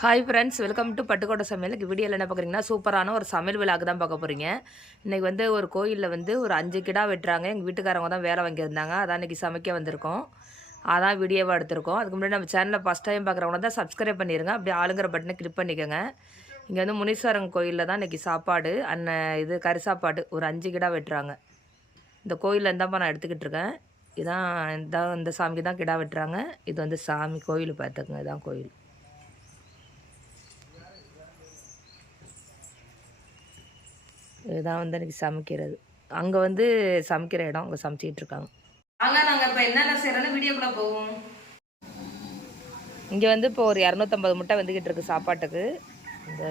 Hi friends, welcome to Pattukkottai சமையல். வீடியோவில் என்ன பார்க்குறீங்கன்னா, சூப்பரான ஒரு சமையல் விழாக்கு தான் பார்க்க போகிறீங்க. இன்றைக்கி வந்து ஒரு கோயிலில் வந்து ஒரு 5 கிடா வெட்டுறாங்க. எங்கள் வீட்டுக்காரங்க தான் வேலை வாங்கியிருந்தாங்க. அதான் இன்றைக்கி சமைக்க வந்திருக்கோம். அதான் வீடியோவாக எடுத்திருக்கோம். அதுக்கு முன்னாடி நம்ம சேனலில் ஃபஸ்ட் டைம் பார்க்குறவங்க தான் சப்ஸ்கிரைப் பண்ணிடுங்க. அப்படியே ஆளுங்கிற பட்டனை கிளிக் பண்ணிக்கோங்க. இங்கே வந்து முனீஸ்வரன் கோயிலில் தான் இன்றைக்கி சாப்பாடு இது கறி சாப்பாடு ஒரு 5 கிடா வெட்டுறாங்க. இந்த கோயிலில் இருந்தாப்பா நான் எடுத்துக்கிட்டு இருக்கேன். இதான் இந்த சாமிக்கு தான் கிடா வெட்டுறாங்க. இது வந்து சாமி கோயில் பார்த்துக்குங்க. இதான் கோயில். இதுதான் வந்து எனக்கு சமைக்கிறது. அங்கே வந்து சமைக்கிற இடம், அங்கே சமைச்சிக்கிட்டு இருக்காங்க. வாங்க, நாங்கள் இப்போ என்னென்ன செய்கிறோன்னு வீடியோக்குள்ளே போவோம். இங்கே வந்து இப்போ ஒரு 250 முட்டை வந்துக்கிட்டு இருக்கு சாப்பாட்டுக்கு.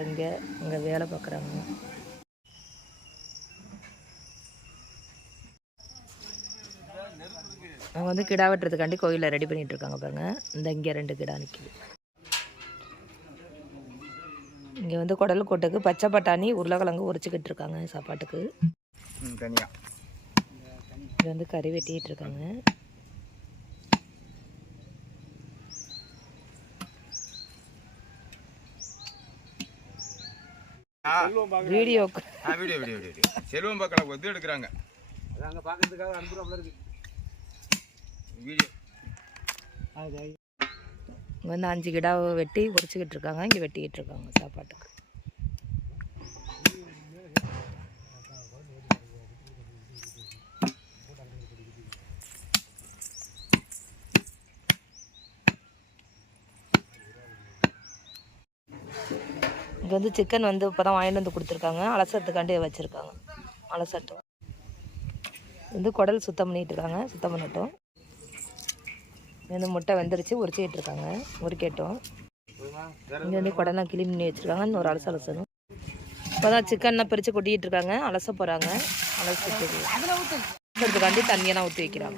இங்கே வேலை பார்க்குறாங்க. அவங்க வந்து கிடா வெட்டுறதுக்காண்டி கோயிலில் ரெடி பண்ணிகிட்டு இருக்காங்க பாருங்க. இங்கே 2 கிடா நிற்கிது. இங்கே வந்து குடல் கொட்டுக்கு பச்சை பட்டாணி உருளைக்கிழங்கு உரிச்சிக்கிட்டு இருக்காங்க சாப்பாட்டுக்கு. இங்கே வந்து கறி வெட்டிகிட்டு இருக்காங்க. வீடியோ செல்வம் பக்கம் வந்து எடுக்கிறாங்க. அங்க பார்க்கிறதுக்காக அனுப்புறாப்ல இருக்கு வீடியோ. இங்கே வந்து 5 கிடாவை வெட்டி உரிச்சிக்கிட்டு இருக்காங்க. இங்கே வெட்டிக்கிட்டு இருக்காங்க சாப்பாட்டுக்கு. இங்கே வந்து சிக்கன் வந்து இப்போ தான் வாங்கிட்டு வந்து கொடுத்துருக்காங்க. அலசத்துக்காண்டி வச்சுருக்காங்க. அலசட்டும் வந்து குடல் சுத்தம் பண்ணிகிட்டு இருக்காங்க. சுத்தம் பண்ணட்டும். இந்த முட்டை வெந்துருச்சு, உரிச்சிக்கிட்டு இருக்காங்க. உரிக்கட்டும். இங்கே வந்து குடலாம் கிளீன் பண்ணி வச்சுருக்காங்க. இன்னொரு அலசணும். இப்போ தான் சிக்கன்லாம் பிரித்து கொட்டிக்கிட்டு இருக்காங்க. அலச போகிறாங்க. அலசத்துக்காண்டி தண்ணியெல்லாம் ஊற்றி வைக்கிறாங்க.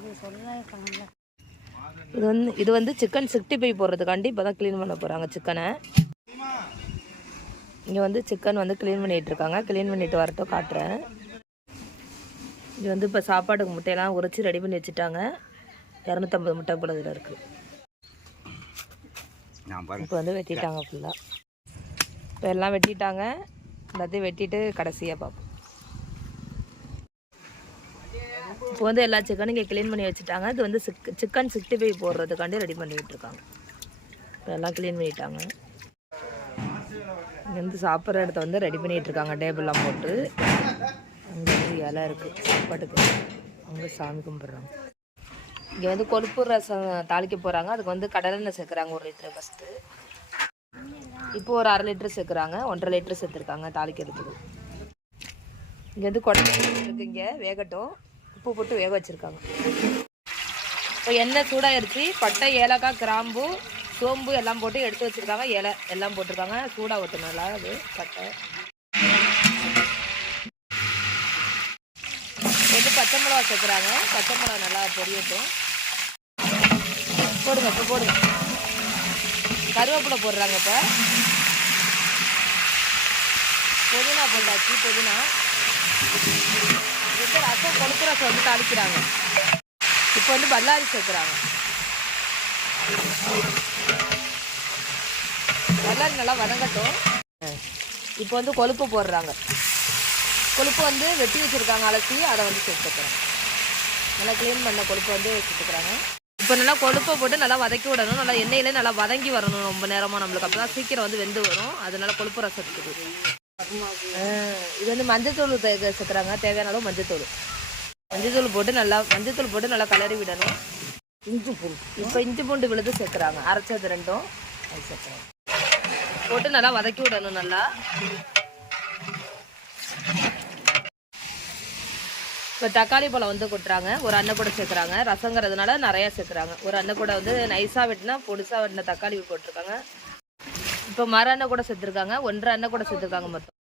இது வந்து சிக்கன் 65 போடுறதுக்காண்டி இப்போ தான் க்ளீன் பண்ண போகிறாங்க சிக்கனை. இங்கே வந்து சிக்கன் வந்து க்ளீன் பண்ணிகிட்டு இருக்காங்க. க்ளீன் பண்ணிவிட்டு வரட்டும் காட்டுறேன். இது வந்து இப்போ சாப்பாட்டுக்கு முட்டையெல்லாம் உரித்து ரெடி பண்ணி வச்சுட்டாங்க. 250 முட்டை போல இதில் இருக்குது. இப்போ வந்து வெட்டிட்டாங்க ஃபுல்லாக. இப்போ எல்லாம் வெட்டிட்டாங்க. எல்லாத்தையும் வெட்டிட்டு கடைசியாக பார்ப்போம். இப்போ வந்து எல்லா சிக்கனும் இங்கே க்ளீன் பண்ணி வச்சுட்டாங்க. இது வந்து சிக்கன் 65 போடுறதுக்காண்டி ரெடி பண்ணிக்கிட்டு இருக்காங்க. இப்போ எல்லாம் க்ளீன் பண்ணிட்டாங்க. இங்கே வந்து சாப்பிட்ற இடத்த வந்து ரெடி பண்ணிகிட்டு இருக்காங்க. டேபிள்லாம் போட்டு. அங்கே வந்து இலை இருக்குது சாப்பாட்டுக்கு. அங்கே சாமி கும்பிட்றாங்க. இங்கே வந்து கொழுப்பு ரசம் தாளிக்க போகிறாங்க. அதுக்கு வந்து கடலெண்ணெய் சேர்க்குறாங்க 1 லிட்டரு ஃபஸ்ட்டு. இப்போ ஒரு 1/2 லிட்டரு சேர்க்குறாங்க. 1.5 லிட்டரு சேர்த்துருக்காங்க தாளிக்கிறதுக்கு. இங்கே வந்து குடம்பு இருக்குது. இங்கே வேகட்டும். உப்பு போட்டு வேக வச்சுருக்காங்க. இப்போ எண்ணெய் சூடாகிடுச்சு. பட்டை, ஏலக்காய், கிராம்பு, சோம்பு எல்லாம் போட்டு எடுத்து வச்சுருக்காங்க. இலை எல்லாம் போட்டிருக்காங்க. சூடாக ஊற்றணும்ல அது பட்டை போட்டு பச்சை மிளகா சேர்க்குறாங்க. பச்சை மிளகா நல்லா பொரியட்டும். போடுங்க, இப்போ போடுங்க. கருவேப்பிலை போடுறாங்க. இப்போ புதினா போட்டாச்சு. புதினா இப்போ ரசம் கொழுப்பு ரசம் வந்து தாளிக்கிறாங்க. இப்போ வந்து பல்லாரி சேர்க்குறாங்க. பல்லாரி நல்லா வதங்கட்டும். இப்போ வந்து கொழுப்பு போடுறாங்க. கொழுப்பு வந்து வெட்டி வச்சுருக்காங்க அலசி. அதை வந்து சேர்த்துக்கிறாங்க. நல்லா க்ளீன் பண்ண கொழுப்பு வந்து சேர்த்துக்கிறாங்க. இப்போ நல்லா கொழுப்பை போட்டு நல்லா வதக்கி விடணும். நல்லா எண்ணெயிலே நல்லா வதங்கி வரணும் ரொம்ப நேரமாக நம்மளுக்கு. அப்போ தான் சீக்கிரம் வந்து வெந்து வரும். அதனால கொழுப்பு ரசத்துக்கு இது வந்து மஞ்சத்தூள் சேர்க்குறாங்க. தேவையான அளவு மஞ்சத்தூள் போட்டு நல்லா கலரி விடணும். இஞ்சி பூண்டு இப்போ இஞ்சி பூண்டு விழுது சேர்க்குறாங்க. அரைச்சது 2ம் அது சேர்க்குறாங்க. போட்டு நல்லா வதக்கி விடணும். நல்லா இப்போ தக்காளி பழம் வந்து கொட்டுறாங்க. ஒரு அண்ணன் கூட சேர்க்குறாங்க. ரசங்கிறதுனால நிறையா சேர்க்குறாங்க. ஒரு அண்ணன் கூட வந்து நைஸாக வெட்டினா பொடிசாக வெட்டின தக்காளி போட்டிருக்காங்க. இப்போ மர அண்ணன் கூட சேர்த்துருக்காங்க. 1.5 அண்ணன் கூட சேர்த்துருக்காங்க. மொத்தம்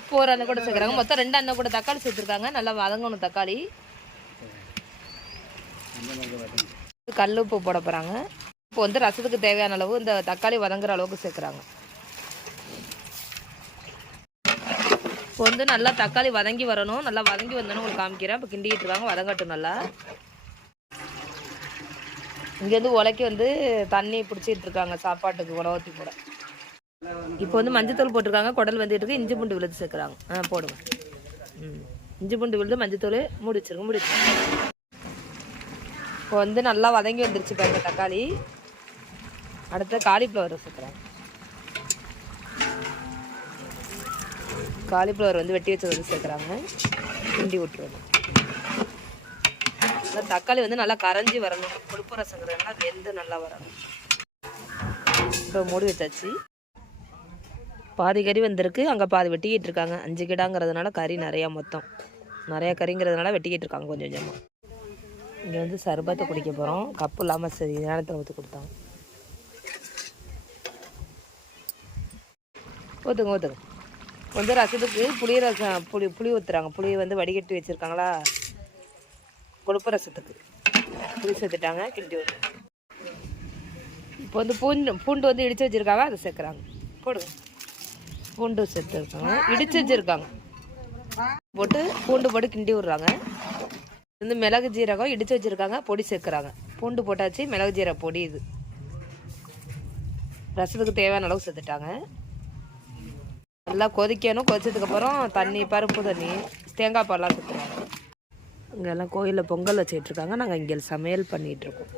இப்போ ஒரு அண்ணன் கூட சேர்க்குறாங்க. மொத்தம் 2 அண்ணன் கூட தக்காளி சேர்த்துருக்காங்க. நல்லா வதங்கணும் தக்காளி. கல் உப்பு போட போகிறாங்க. இப்போ வந்து ரசத்துக்கு தேவையான அளவு இந்த தக்காளி வதங்குற அளவுக்கு சேர்க்குறாங்க. இப்போ வந்து நல்லா தக்காளி வதங்கி வரணும். நல்லா வதங்கி வந்தோன்னு உங்களுக்கு காமிக்கிறேன். இப்போ கிண்டிக்கிட்டு இருக்காங்க. வதங்கட்டும் நல்லா. இங்கே வந்து உலைக்கு வந்து தண்ணி பிடிச்சிட்டு இருக்காங்க சாப்பாட்டுக்கு உலவத்தி போட. இப்போ வந்து மஞ்சத்தூள் போட்டிருக்காங்க, குடல் வந்துட்டு இருக்கு, இஞ்சி பூண்டு விழுது சேர்க்குறாங்க. போடுங்க. இஞ்சி பூண்டு விழுது, மஞ்சத்தூள், மூடி வச்சிருங்க. இப்போ வந்து நல்லா வதங்கி வந்துருச்சு பாருங்க தக்காளி. அடுத்து காலிஃப்ளவர் சேர்க்குறாங்க. காலிஃப்ளவர் வந்து வெட்டி வச்சது வந்து சேர்க்குறாங்க. கிண்டி விட்டுருவோம். தக்காளி வந்து நல்லா கரைஞ்சி வரணும். கொழுப்பு ரசங்கிறதுனால வெந்து நல்லா வரணும். இப்போ மூடி வச்சாச்சு. பாதி கறி வந்திருக்கு, அங்கே பாதி வெட்டிக்கிட்டு இருக்காங்க. 5 கிடாங்கிறதுனால கறி மொத்தம் நிறையா கறிங்கிறதுனால வெட்டிக்கிட்டு இருக்காங்க கொஞ்சம் கொஞ்சமாக. இங்கே வந்து சர்பத்தை குடிக்க போகிறோம். கப்பு இல்லாமல் சரி நேரத்தில் ஊற்றி கொடுத்தாங்க. ஊற்றுங்க. வந்து ரசத்துக்கு புளி ரசம் புளி ஊற்றுறாங்க. புளி வந்து வடிகட்டி வச்சுருக்காங்களா, கொழுப்பு ரசத்துக்கு புளி சேர்த்துட்டாங்க. கிண்டி ஊற்று. இப்போ வந்து பூண்டு வந்து இடித்து வச்சுருக்காங்க, அதை சேர்க்குறாங்க. போடுங்க. பூண்டு சேர்த்துருக்காங்க, இடித்து வச்சுருக்காங்க. போட்டு பூண்டு போட்டு கிண்டி விட்றாங்க. வந்து மிளகு ஜீரகம் இடித்து வச்சுருக்காங்க, பொடி சேர்க்குறாங்க. பூண்டு போட்டாச்சு, மிளகு ஜீரக பொடி. இது ரசத்துக்கு தேவையான அளவு சேர்த்துட்டாங்க. நல்லா கொதிக்கணும். கொதிச்சதுக்கப்புறம் தண்ணி, பருப்பு தண்ணி, தேங்காய் பால்லாம் சேர்த்துருவாங்க. இங்கெல்லாம் கோயிலில் பொங்கல் வச்சுட்ருக்காங்க, நாங்கள் இங்கே சமையல் பண்ணிகிட்ருக்கோம்.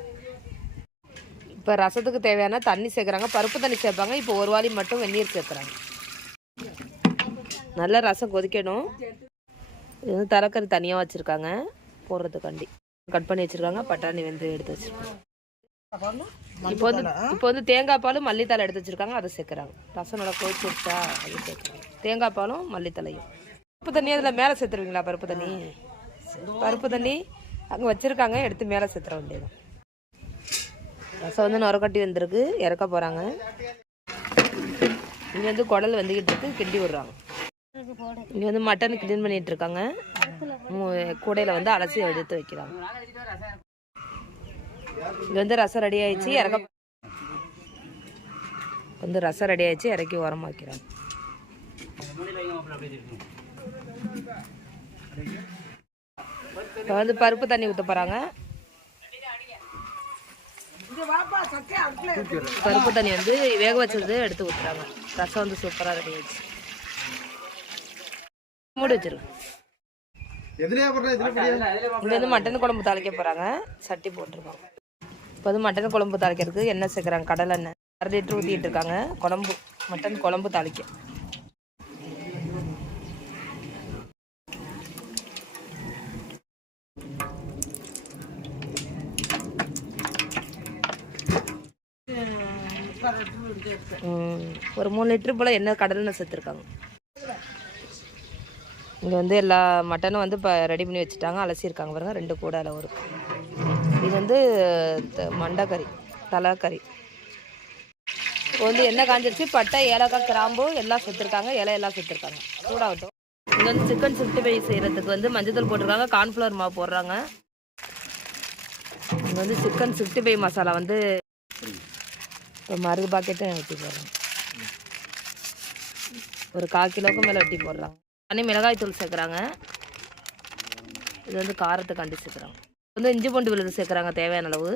இப்போ ரசத்துக்கு தேவையான தண்ணி சேர்க்குறாங்க, பருப்பு தண்ணி சேர்ப்பாங்க. இப்போ ஒரு வாளி மட்டும் வெந்நீர் சேர்க்குறாங்க. நல்லா ரசம் கொதிக்கணும். இது வந்து தரக்கறி தனியாக வச்சுருக்காங்க போடுறதுக்காண்டி கட் பண்ணி வச்சுருக்காங்க. பட்டாணி வந்து எடுத்து வச்சுருக்காங்க. இப்போ வந்து தேங்காய் பாலும் மல்லித்தலை எடுத்து வச்சுருக்காங்க, அதை சேர்க்குறாங்க. ரசம் நல்லா கொதிச்சு வச்சா அது சேர்க்குறாங்க. தேங்காய் பாலும் மல்லித்தலையும். பருப்பு தண்ணி அதில் மேலே சேர்த்துருவீங்களா? பருப்பு தண்ணி அங்கே வச்சுருக்காங்க, எடுத்து மேலே சேர்த்துற வேண்டியது. ரசம் வந்து நுரக்கட்டி வந்திருக்கு, இறக்க போகிறாங்க. இங்கே வந்து குடல் வந்துக்கிட்டு இருக்கு, கிண்டி விடுறாங்க. இங்கே வந்து மட்டன் க்ளீன் பண்ணிகிட்டு இருக்காங்க. கூடையில் வந்து அலசி எடுத்து வைக்கிறாங்க. இங்கே வந்து ரசம் ரெடி ஆயிடுச்சு, இறக்கி உரமா வைக்கிறாங்க. இப்போ வந்து பருப்பு தண்ணி ஊற்ற போகிறாங்க. பருப்பு தண்ணி வந்து வேக வச்சது எடுத்து ஊற்றுறாங்க. ரசம் வந்து சூப்பராக ரெடி ஆயிடுச்சு. மூடி வச்சிருக்கேன். இங்கே வந்து மட்டன் குழம்பு தாளிக்க போகிறாங்க. சட்டி போட்டிருக்காங்க. இப்போ வந்து மட்டன் குழம்பு தாளிக்கிறதுக்கு எண்ணெய் சேர்க்குறாங்க, கடலை எண்ணெய் 1/2 லிட்டர் ஊற்றிட்டு இருக்காங்க. மட்டன் குழம்பு தாளிக்க. ஒரு 3 லிட்டர் போல் எண்ணெய் கடலெண்ணெய் சேர்த்துருக்காங்க. இங்கே வந்து எல்லா மட்டனும் வந்து இப்போ ரெடி பண்ணி வச்சுட்டாங்க, அலசியிருக்காங்க பாருங்க. 2 கூடை அளவு இருக்குது. இது வந்து மண்டைக்கறி, தலைக்கறி. இப்போ வந்து எண்ணெய் காஞ்சிருச்சு. பட்டை, ஏலக்காய், கிராம்பு எல்லாம் சேர்த்துருக்காங்க, இலையெல்லாம் சேர்த்துருக்காங்க. சூடாகட்டும். இங்கே வந்து சிக்கன் 65 செய்கிறதுக்கு வந்து மஞ்சத்தூள் போட்டிருக்காங்க, கார்ன்ஃப்ளவர் மாவு போடுறாங்க. இங்கே வந்து சிக்கன் 65 மசாலா வந்து இப்போ மருகு பாக்கெட்டை வெட்டி போடுறாங்க. ஒரு 1/4 கிலோவுக்கு மேலே வெட்டி போடுறாங்க. தனி மிளகாய் தூள் சேர்க்குறாங்க. இது வந்து காரத்துக்கு கண்டி சேர்க்குறாங்க. வந்து இஞ்சி பூண்டு விழுது சேர்க்குறாங்க தேவையான அளவு.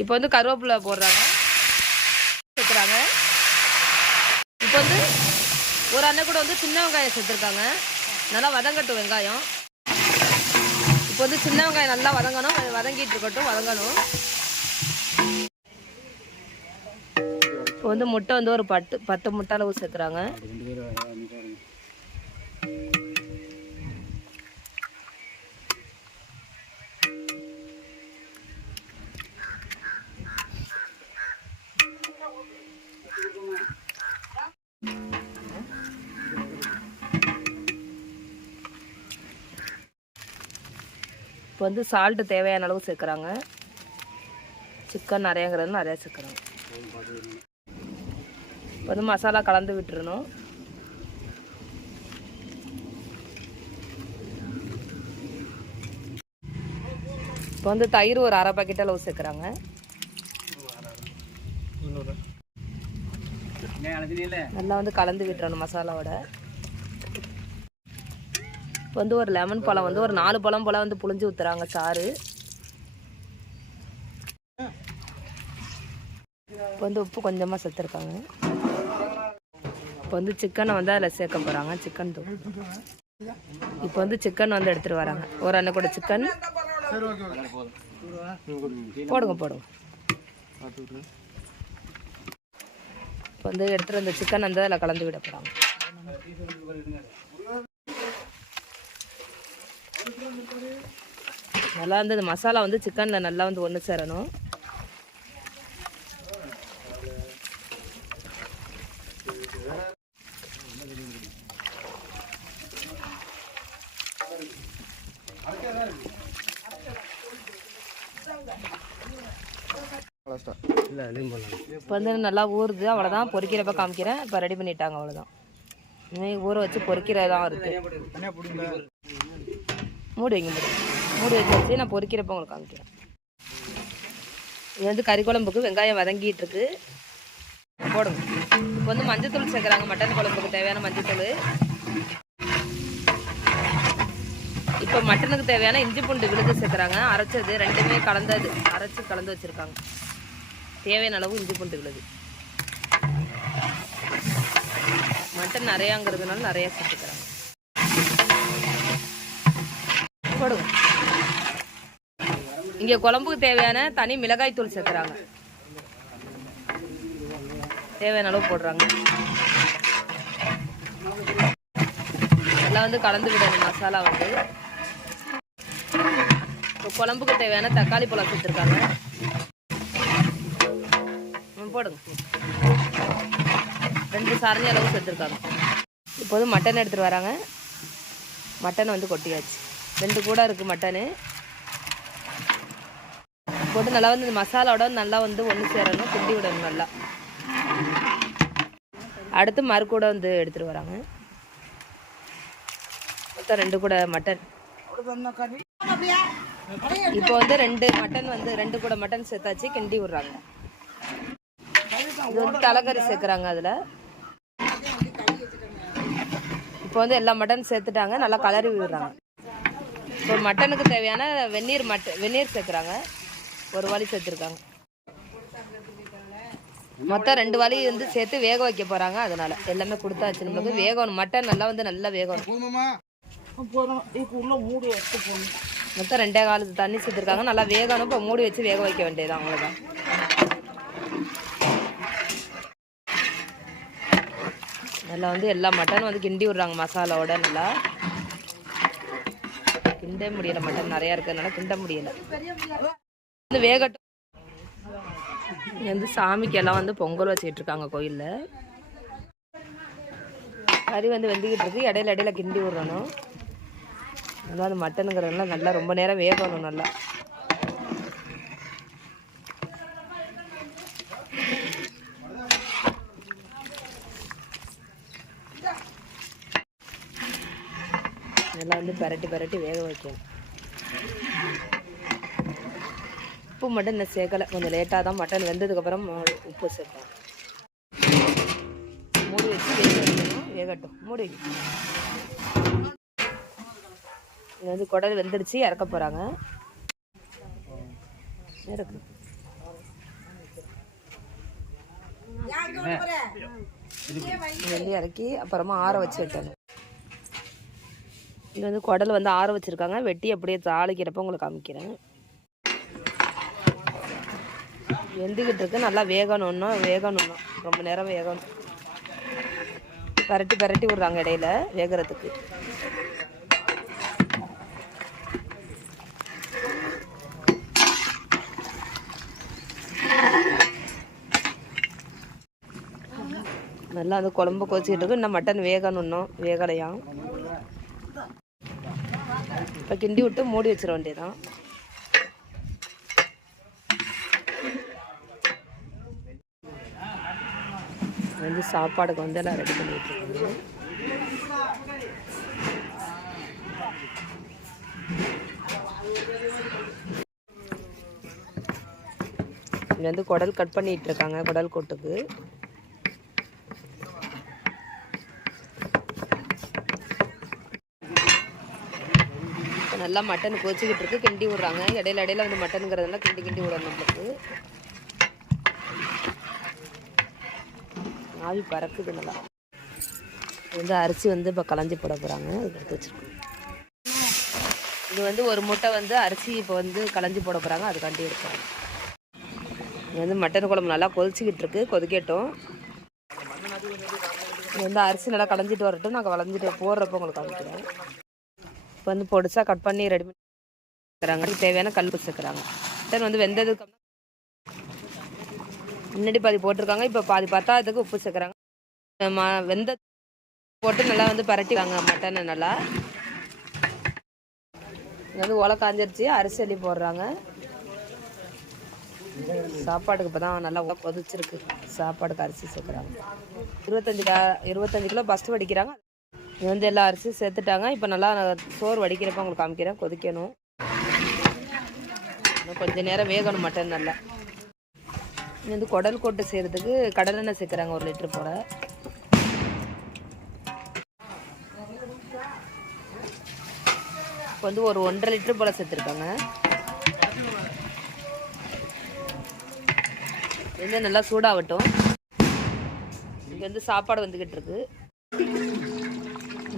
இப்போ வந்து கருவேப்பிலை போடுறாங்க, சேர்க்குறாங்க. இப்போ வந்து ஒரு அண்ணன் கூட வந்து சின்ன வெங்காயம் சேர்த்துருக்காங்க. நல்லா வதங்கட்டும் வெங்காயம். இப்போ வந்து சின்ன வெங்காயம் நல்லா வதங்கணும், வதங்கிட்டு இருக்கட்டும், வதங்கணும். இப்போ வந்து முட்டை வந்து ஒரு 10 முட்டை அளவு சேர்க்குறாங்க. இப்போ வந்து சால்ட்டு தேவையான அளவு சேர்க்குறாங்க. சிக்கன் நிறையங்கிறது நிறையா சேர்க்குறாங்க. இப்போ வந்து மசாலா கலந்து விட்டுறணும். இப்போ வந்து தயிர் ஒரு 1/2 பாக்கெட் அளவு சேர்க்குறாங்க. நல்லா வந்து கலந்து விட்டுறணும் மசாலாவோட. இப்போ இப்போ வந்து ஒரு லெமன் பழம் வந்து ஒரு 4 பழம் போல் வந்து புழிஞ்சு ஊற்றுறாங்க சாறு. இப்போ வந்து உப்பு கொஞ்சமாக சேர்த்துருக்காங்க. இப்போ வந்து சிக்கனை வந்து அதில் சேர்க்க போகிறாங்க. சிக்கன் தூள் இப்போ வந்து சிக்கன் வந்து எடுத்துகிட்டு வராங்க. ஒரு அண்ணன் கூட சிக்கன் போடுங்க போடுங்க. இப்போ வந்து எடுத்துகிட்டு வந்த சிக்கன் வந்து அதில் கலந்து விட போகிறாங்க. நல்லா வந்து இந்த மசாலா வந்து சிக்கனில் நல்லா வந்து ஒன்று சேரணும். இப்போ வந்து நல்லா ஊறுது. அவ்வளோதான், பொரிக்கிறப்ப காமிக்கிறேன். இப்போ ரெடி பண்ணிட்டாங்க, அவ்வளோதான். இனிமேல் ஊற வச்சு பொரிக்கிறதான் இருக்குது. மூடி வைங்க, மூடி வச்சு நான் பொரிக்கிறப்ப உங்களுக்கு காமிக்கிறேன். இது வந்து கறி குழம்புக்கு வெங்காயம் வதங்கிட்டு இருக்கு. போடுங்க. இப்போ வந்து மஞ்சத்தூள் சேர்க்குறாங்க. மட்டன் குழம்புக்கு தேவையான மஞ்சத்தூள். இப்போ மட்டனுக்கு தேவையான இஞ்சி பூண்டு விழுது சேர்க்குறாங்க. அரைச்சது ரெண்டுமே கலந்தது, அரைச்சி கலந்து வச்சுருக்காங்க. தேவையான அளவு இஞ்சி பூண்டு விழுது. மட்டன் நிறையாங்கிறதுனால நிறையா சேர்த்துக்கிறாங்க. போடுங்க. இங்கே குழம்புக்கு தேவையான தனி மிளகாய் தூள் சேர்க்குறாங்க. தேவையான அளவு போடுறாங்க. எல்லாம் வந்து கலந்து விடணும் மசாலா வந்து. இப்போ குழம்புக்கு தேவையான தக்காளி பழம் சேர்த்துருக்காங்க. போடுங்க. 2 சரணி அளவு சேர்த்துருக்காங்க. இப்போது மட்டன் எடுத்துகிட்டு வராங்க. மட்டன் வந்து கொட்டியாச்சு. 2 கூட இருக்குது மட்டனு. போட்டு நல்லா வந்து இந்த மசாலாவோட நல்லா வந்து ஒன்று சேரணும், கிண்டி விடணும் நல்லா. அடுத்து மறுக்கூட வந்து எடுத்துகிட்டு வராங்க. மொத்தம் 2 கூட மட்டன். இப்போ வந்து 2 மட்டன் வந்து 2 கூட மட்டன் சேர்த்தாச்சு, கிண்டி விடுறாங்க. இது வந்து தலைக்கறி சேர்க்குறாங்க அதில். இப்போ வந்து எல்லா மட்டன் சேர்த்துட்டாங்க, நல்லா கலரி விடுறாங்க. இப்போ மட்டனுக்கு தேவையான வெந்நீர் சேர்க்குறாங்க. 1 வாளி சேர்த்துருக்காங்க. மொத்தம் 2 வாளி வந்து சேர்த்து வேக வைக்க போகிறாங்க. அதனால எல்லாமே கொடுத்தாச்சு. நம்மளுக்கு வேகணும், மட்டன் நல்லா வந்து நல்லா வேகணும். மொத்தம் 2 காலத்து தண்ணி சேர்த்துருக்காங்க. நல்லா வேகணும். இப்போ மூடி வச்சு வேக வைக்க வேண்டியதுதான், அவ்வளோதான். நல்லா வந்து எல்லா மட்டனும் வந்து கிண்டி விடுறாங்க மசாலாவோட. நல்லா கிண்ட முடியலை, மட்டன் நிறையா இருக்கிறதுனால கிண்ட முடியலை. வந்து வேகட்டும். இங்கே வந்து சாமிக்கெல்லாம் வந்து பொங்கல் வச்சுக்கிட்டு இருக்காங்க கோயிலில். கறி வந்து வெந்துக்கிட்டு இருக்கு. இடையில இடையில கிண்டி விடணும். நல்லா அந்த மட்டனுங்கிறதுனால நல்லா ரொம்ப நேரம் வேகணும். நல்லா நல்லா வந்து பரட்டி வேக வைக்கணும். உப்பு மட்டும் இன்னும் சேர்க்கலை, கொஞ்சம் லேட்டாக தான். மட்டன் வெந்ததுக்கப்புறம் உப்பு சேர்ப்போம். மூடி வச்சு வேக வைக்கணும். வேகட்டும், மூடி வைக்கணும். இது வந்து குடல் வெந்துடுச்சு, இறக்க போகிறாங்க. இறக்கு வந்து இறக்கி அப்புறமா ஆற வச்சு வைக்கணும். இது வந்து குடல் வந்து ஆற வச்சுருக்காங்க. வெட்டி அப்படியே தாளிக்கிறப்ப உங்களுக்கு காமிக்கிறேன். வெந்துக்கிட்டு இருக்கு. நல்லா வேகணும்னா ரொம்ப நேரம் வேகணும். பரட்டி விடுறாங்க இடையில வேகிறதுக்கு. நல்லா அந்த குழம்பு கொதிச்சுக்கிட்டு இருக்கு. இன்னும் மட்டன் வேகணும், வேகலையா. இப்போ கிண்டி விட்டு மூடி வச்சிட வேண்டியதான். வந்து சாப்பாடுக்கு வந்து எல்லாம் ரெடி பண்ணிட்டு இருக்காங்க. இங்க வந்து குடல் கட் பண்ணிட்டு இருக்காங்க. குடல் கொட்டுக்கு நல்லா மட்டன் கொதிச்சுக்கிட்டு இருக்கு, கிண்டி விடுறாங்க. இடையில இடையில வந்து மட்டனுங்கிறதுனால கிண்டி கிண்டி விடணும். நம்மளுக்கு ஆவி பறக்குது நல்லா. வந்து அரிசி வந்து இப்போ களைஞ்சி போட போகிறாங்க. எடுத்து வச்சுருக்கோம். இது வந்து ஒரு மூட்டை வந்து அரிசி இப்போ வந்து களைஞ்சி போட போகிறாங்க, அதுக்காண்டி எடுப்பாங்க. இது வந்து மட்டன் குழம்பு நல்லா கொதிச்சுக்கிட்டு இருக்கு, கொதிக்கட்டும். இது வந்து அரிசி நல்லா களைஞ்சிட்டு வரட்டும், நாங்கள் வளைஞ்சிட்டு போடுறப்போ உங்களுக்கு காமிக்கிறோம். இப்போ வந்து பொடிசாக கட் பண்ணி ரெடி பண்ணிக்கிறாங்க. தேவையான கல் சேர்க்குறாங்க. மட்டன் வந்து வெந்ததுக்கு முன்னாடி பாதி போட்டிருக்காங்க, இப்போ பாதி பத்தாததுக்கு உப்பு சேர்க்குறாங்க. வெந்த போட்டு நல்லா வந்து பரட்டிவாங்க மட்டனை. நல்லா வந்து ஓலை காஞ்சிருச்சு, அரிசி அள்ளி போடுறாங்க. சாப்பாடுக்கு இப்போ தான் நல்லா கொதிச்சிருக்கு. சாப்பாடுக்கு அரிசி சேர்க்குறாங்க. 25 கிலோ ஃபஸ்ட்டு வடிக்கிறாங்க. இது வந்து எல்லா அரிசியும் சேர்த்துட்டாங்க. இப்போ நல்லா சோறு வடிக்கிறப்ப உங்களுக்கு காமிக்கிறேன். கொதிக்கணும், இன்னும் கொஞ்சம் நேரம் வேகணும் மட்டன் நல்லா. இது வந்து குடல் கொட்டு செய்கிறதுக்கு கடலெண்ணெய் சேர்க்குறாங்க 1 லிட்டர் போல். இப்போ வந்து ஒரு 1.5 லிட்டர் போல் சேர்த்துருக்காங்க. இது நல்லா சூடாகட்டும். இங்கே வந்து சாப்பாடு வந்துக்கிட்டு இருக்கு.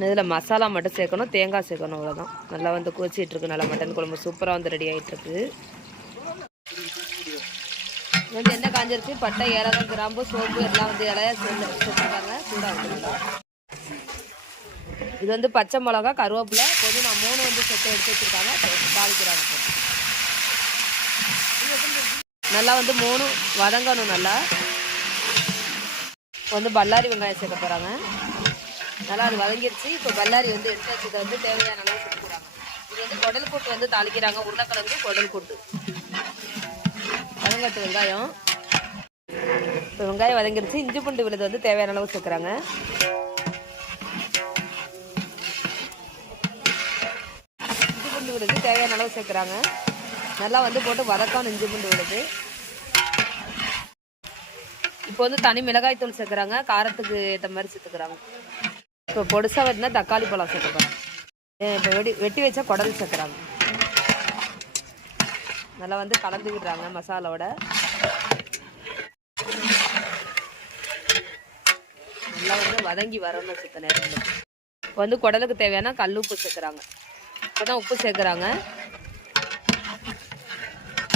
இதில் மசாலா மட்டும் சேர்க்கணும், தேங்காய் சேர்க்கணும், அவ்வளோதான். நல்லா வந்து கொதிச்சிட்டு இருக்கு. நல்லா மட்டன் குழம்பு சூப்பராக வந்து ரெடி ஆகிட்டு இருக்கு. வந்து எண்ணெய் காஞ்சிருச்சு, பட்டை, ஏலக்காய், கிராம்பு, சோம்பு எல்லாம் வந்து இலையா சேர்த்துருக்காங்க. சூடாக இது வந்து பச்சை மிளகா, கருவேப்பிலை, புதினா 3 வந்து சேர்த்து எடுத்து வச்சுருக்காங்க. தாளிக்கிறாங்க. நல்லா வந்து 3 வதங்கணும். நல்லா வந்து பல்லாரி வெங்காயம் சேர்க்க போகிறாங்க. நல்லா அது வதங்கிருச்சு. இப்போ பல்லாரி வந்து எடுத்து வச்சதை வந்து தேவையான அளவு சேர்த்து போகிறாங்க. இது வந்து குடல் கூட்டு வந்து தாளிக்கிறாங்க. உருளைக்கிழங்கு குடல் கூட்டு. வதங்கட்டு வெங்காயம். இப்போ வெங்காயம் வதங்கிருச்சு. இஞ்சி பூண்டு விழுது வந்து தேவையான அளவு சேர்க்குறாங்க. இஞ்சி பூண்டு விழுது தேவையான அளவு சேர்க்குறாங்க. நல்லா வந்து போட்டு வதக்கணும் இஞ்சி பூண்டு விழுது. இப்போ வந்து தனி மிளகாய் தூள் சேர்க்குறாங்க. காரத்துக்கு ஏற்ற மாதிரி சேர்த்துக்கிறாங்க. இப்போ பொடிசா வெட்டினா தக்காளி பழம் சேர்த்துக்கிறாங்க. இப்போ வெட்டி வச்சா குடல் சேர்க்குறாங்க. நல்லா வந்து கலந்து விடுறாங்க மசாலாவோட. நல்லா வந்து வதங்கி வரணும் சுத்த நேரம். இப்போ வந்து குடலுக்கு தேவையான கல் உப்பு சேர்க்குறாங்க. இப்போ தான் உப்பு சேர்க்குறாங்க.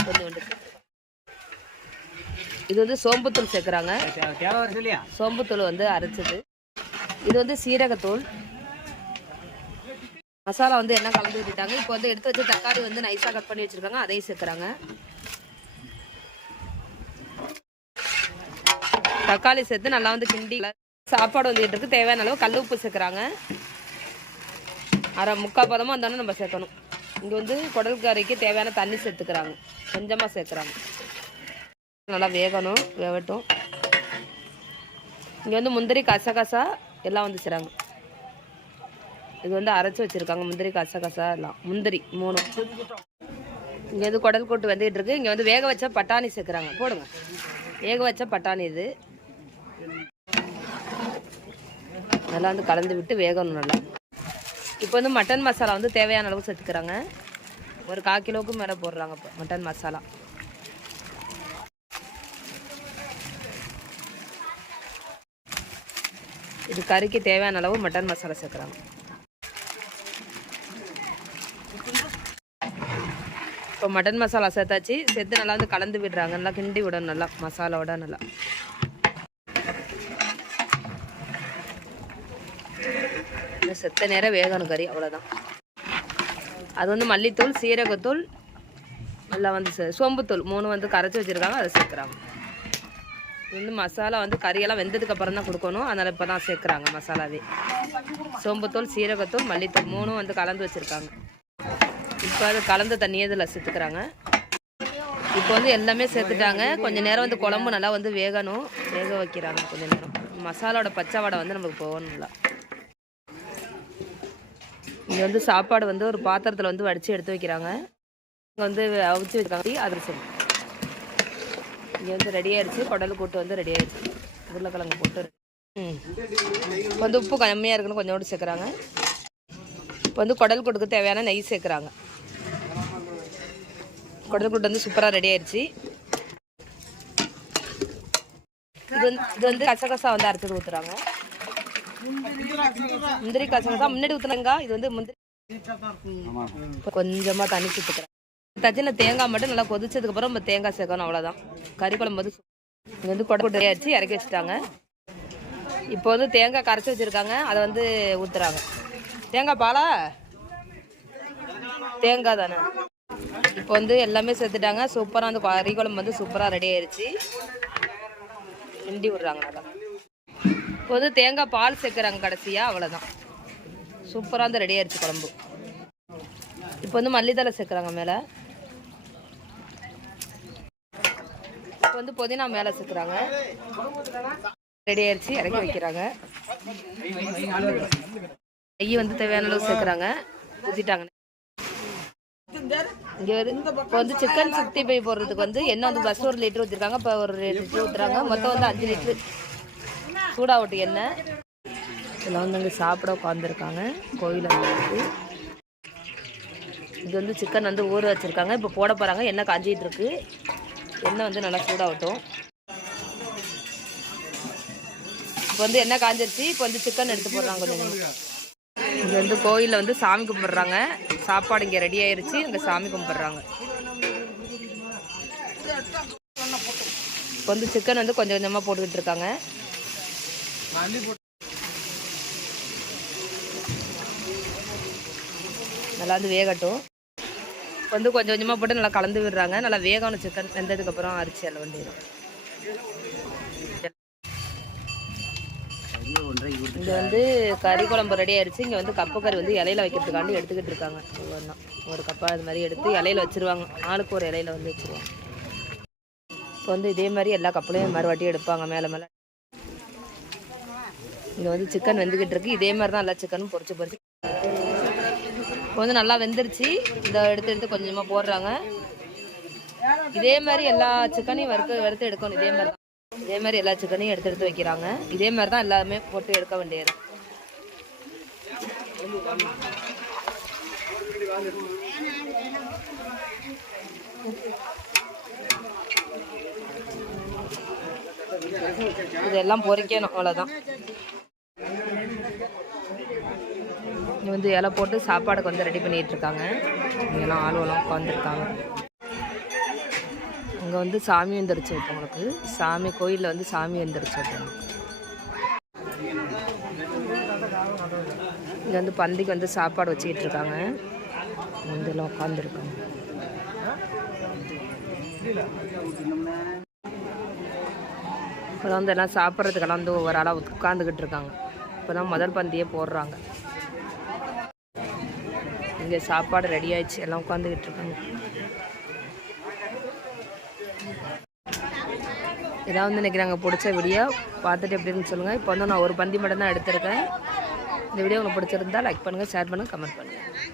கொஞ்சம் இது வந்து சோம்புத்தூள் சேர்க்குறாங்க. சோம்புத்தூள் வந்து அரைச்சது. இது வந்து சீரகத்தூள். மசாலா வந்து என்ன கலந்து விட்டுட்டாங்க. இப்போ வந்து எடுத்து வச்சு தக்காளி வந்து நைஸாக கட் பண்ணி வச்சுருக்காங்க, அதையும் சேர்க்குறாங்க. தக்காளி சேர்த்து நல்லா வந்து கிண்டி சாப்பாடு வந்துட்டு இருக்கு. தேவையான அளவு கல் உப்பு சேர்க்குறாங்க. முக்கால் பதமாக வந்தாலும் நம்ம சேர்க்கணும். இங்கே வந்து குடல் கறிக்கு தேவையான தண்ணி சேர்த்துக்கிறாங்க. கொஞ்சமாக சேர்க்குறாங்க. நல்லா வேகணும், வேகட்டும். இங்கே வந்து முந்திரி, கசகசா எல்லாம் வந்து செய்கிறாங்க. இது வந்து அரைச்சி வச்சுருக்காங்க. முந்திரி, கசகசா எல்லாம். முந்திரி 3. இங்கே வந்து குடல் கூட்டு வந்துகிட்டு இருக்கு. இங்கே வந்து வேக வச்ச பட்டாணி சேர்க்குறாங்க. போடுங்க, வேக வச்ச பட்டாணி. இது நல்லா வந்து கலந்து விட்டு வேகணும் நல்லா. இப்போ வந்து மட்டன் மசாலா வந்து தேவையான அளவு சேர்த்துக்கிறாங்க. ஒரு 1/4 கிலோவுக்கு மேலே போடுறாங்க இப்போ மட்டன் மசாலா. இது கறிக்கு தேவையான அளவு மட்டன் மசாலா சேர்க்குறாங்க. இப்போ மட்டன் மசாலா சேர்த்தாச்சு. சேர்த்து நல்லா வந்து கலந்து விடுறாங்க. நல்லா கிண்டி விடணும் நல்லா மசாலாவோட. நல்லா செத்த நேரம் வேகணும் கறி, அவ்வளோதான். அது வந்து மல்லித்தூள், சீரகத்தூள், நல்லா வந்து சோம்புத்தூள் 3 வந்து கரைச்சி வச்சுருக்காங்க, அதை சேர்க்குறாங்க. இது வந்து மசாலா வந்து கறியெல்லாம் வெந்ததுக்கு அப்புறம் தான் கொடுக்கணும். அதனால் இப்போ தான் சேர்க்குறாங்க மசாலாவே. சோம்புத்தூள், சீரகத்தூள், மல்லித்தூள் 3 வந்து கலந்து வச்சுருக்காங்க. இப்போ அது கலந்த தண்ணியே இதில் சேர்த்துக்கிறாங்க. இப்போ வந்து எல்லாமே சேர்த்துட்டாங்க. கொஞ்சம் நேரம் வந்து குழம்பு நல்லா வந்து வேகணும், வேக வைக்கிறாங்க கொஞ்சம் நேரம். மசாலாவோட பச்சை வாடை வந்து நமக்கு போகணும்ல. இங்கே வந்து சாப்பாடு வந்து ஒரு பாத்திரத்தில் வந்து வடித்து எடுத்து வைக்கிறாங்க. இங்கே வந்து அவிச்சு வச்சுருக்காங்க. அதில் சொல்லி இங்கே வந்து ரெடி ஆயிடுச்சு. குடல் கூட்டு வந்து ரெடி ஆயிடுச்சு. உருளைக்கிழங்கு போட்டு வந்து உப்பு கம்மியாக இருக்குன்னு கொஞ்சோண்டு சேர்க்குறாங்க. இப்போ வந்து குடல் கூட்டுக்கு தேவையான நெய் சேர்க்குறாங்க. குடல் கூட்டு வந்து சூப்பராக ரெடி ஆயிடுச்சு. இது வந்து கசகசா வந்து அரைச்சது ஊற்றுறாங்க. முந்திரி கசகசா முன்னாடி ஊற்றுனாங்க. இது வந்து முந்திரி கொஞ்சமாக தண்ணி சுற்றுக்கிறேன். தச்சின தேங்காய் மட்டும் நல்லா கொதிச்சதுக்கப்புறம் நம்ம தேங்காய் சேர்க்கணும், அவ்வளோதான். கறி குழம்பு வந்து இது வந்து குடல் கூட்டு ரெடி ஆயிடுச்சு, இறக்கி வச்சுட்டாங்க. இப்போ வந்து தேங்காய் கரைச்சி வச்சுருக்காங்க, அதை வந்து ஊற்றுறாங்க. தேங்காய் பாலா? தேங்காய் தானே. இப்போ வந்து எல்லாமே சேர்த்துட்டாங்க. சூப்பராக அந்த கறி குழம்பு வந்து சூப்பராக ரெடி ஆயிடுச்சு. கிண்டி விட்றாங்க நல்லா. இப்போ வந்து தேங்காய் பால் சேர்க்குறாங்க கடைசியாக, அவ்வளோதான். சூப்பராக வந்து ரெடி ஆயிடுச்சு குழம்பு. இப்போ வந்து மல்லித்தலை சேர்க்குறாங்க மேலே. இப்போ வந்து புதினா மேலே சேர்க்குறாங்க. ரெடி ஆயிடுச்சு, இறக்கி வைக்கிறாங்க. நெய் வந்து தேவையான அளவு சேர்க்குறாங்க, ஊற்றிட்டாங்க. இங்கே இப்போ வந்து சிக்கன் 65 போடுறதுக்கு வந்து எண்ணெய் வந்து பஸ் 1 லிட்டர் ஊற்றிருக்காங்க. இப்போ 1 லிட்டர் ஊற்றுறாங்க. மொத்தம் வந்து 5 லிட்டரு சூடாகட்டு எண்ணெய். இதெல்லாம் வந்து அங்கே சாப்பிட உட்காந்துருக்காங்க கோயில் வந்து. இது வந்து சிக்கன் வந்து ஊற வச்சுருக்காங்க. இப்போ போட போகிறாங்க. எண்ணெய் காஞ்சிகிட்டு இருக்கு. எண்ணெய் வந்து நல்லா சூடாகட்டும். இப்போ வந்து எண்ணெய் காஞ்சிருச்சு. இப்போ வந்து சிக்கன் எடுத்து போடுறாங்க கொஞ்சம். இங்கே வந்து கோயிலில் வந்து சாமி கும்பிட்றாங்க. சாப்பாடு இங்கே ரெடி ஆயிடுச்சு, இங்கே சாமி கும்பிட்றாங்க. இப்போ வந்து சிக்கன் வந்து கொஞ்சம் கொஞ்சமாக போட்டுக்கிட்டு இருக்காங்க. நல்லா வந்து வேகட்டும். இப்போ வந்து கொஞ்சம் கொஞ்சமாக போட்டு நல்லா கலந்து விடுறாங்க. நல்லா வேகணும் சிக்கன். வெந்ததுக்கப்புறம் அரிசி எல்லாம் வேண்டியது. இங்கே வந்து கறி குழம்பு ரெடி ஆயிடுச்சு. இங்கே வந்து கப்பு கறி வந்து இலையில வைக்கிறதுக்காண்டி எடுத்துக்கிட்டு இருக்காங்க. ஒவ்வொன்றா ஒரு கப்பா இது மாதிரி எடுத்து இலையில வச்சுருவாங்க. ஆளுக்கு ஒரு இலையில வந்து வச்சுருவாங்க. இப்போ வந்து இதே மாதிரி எல்லா கப்பலையும் மறுவாட்டி எடுப்பாங்க மேலே மேலே. இங்கே வந்து சிக்கன் வெந்துக்கிட்டு இருக்கு. இதே மாதிரி தான் எல்லா சிக்கனும் பொரிச்சு பொரிச்சு. இப்போ வந்து நல்லா வெந்துருச்சு. இதை எடுத்து கொஞ்சமாக போடுறாங்க. இதே மாதிரி எல்லா சிக்கனையும் வறுத்து எடுக்கணும். இதே மாதிரி எல்லா சிக்கனையும் எடுத்து வைக்கிறாங்க. இதே மாதிரி தான் எல்லாமே போட்டு எடுக்க வேண்டியது. இதெல்லாம் பொரிக்கணும், அவ்வளோதான். இங்கே வந்து இலை போட்டு சாப்பாடுக்கு வந்து ரெடி பண்ணிட்டு இருக்காங்க. இங்கெல்லாம் ஆளுவெல்லாம் உட்காந்துருக்காங்க. அங்கே வந்து சாமி வந்துருச்சு ஒருத்தவங்களுக்கு. சாமி கோயிலில் வந்து சாமி வந்துருச்சு ஒருத்தவங்களுக்கு. இங்கே வந்து பந்திக்கு வந்து சாப்பாடு வச்சுக்கிட்டு இருக்காங்க. வந்து எல்லாம் உட்காந்துருக்காங்க. இப்போதான் வந்து எல்லாம் சாப்பிட்றதுக்கெல்லாம் வந்து ஒவ்வொரு ஆளாக உட்காந்துக்கிட்டு இருக்காங்க. இப்போ தான் முதல் பந்தியே போடுறாங்க. இங்கே சாப்பாடு ரெடி ஆயிடுச்சு, எல்லாம் உட்காந்துக்கிட்டு இருக்காங்க. இதான் வந்து இன்றைக்கி நாங்கள் பிடிச்ச வீடியோ. பார்த்துட்டு எப்படின்னு சொல்லுங்கள். இப்போ வந்து நான் ஒரு பந்தி மட்டும் தான் எடுத்திருக்கேன். இந்த வீடியோ உங்களுக்கு பிடிச்சிருந்தா லைக் பண்ணுங்கள், ஷேர் பண்ணுங்கள், கமெண்ட் பண்ணுங்கள்.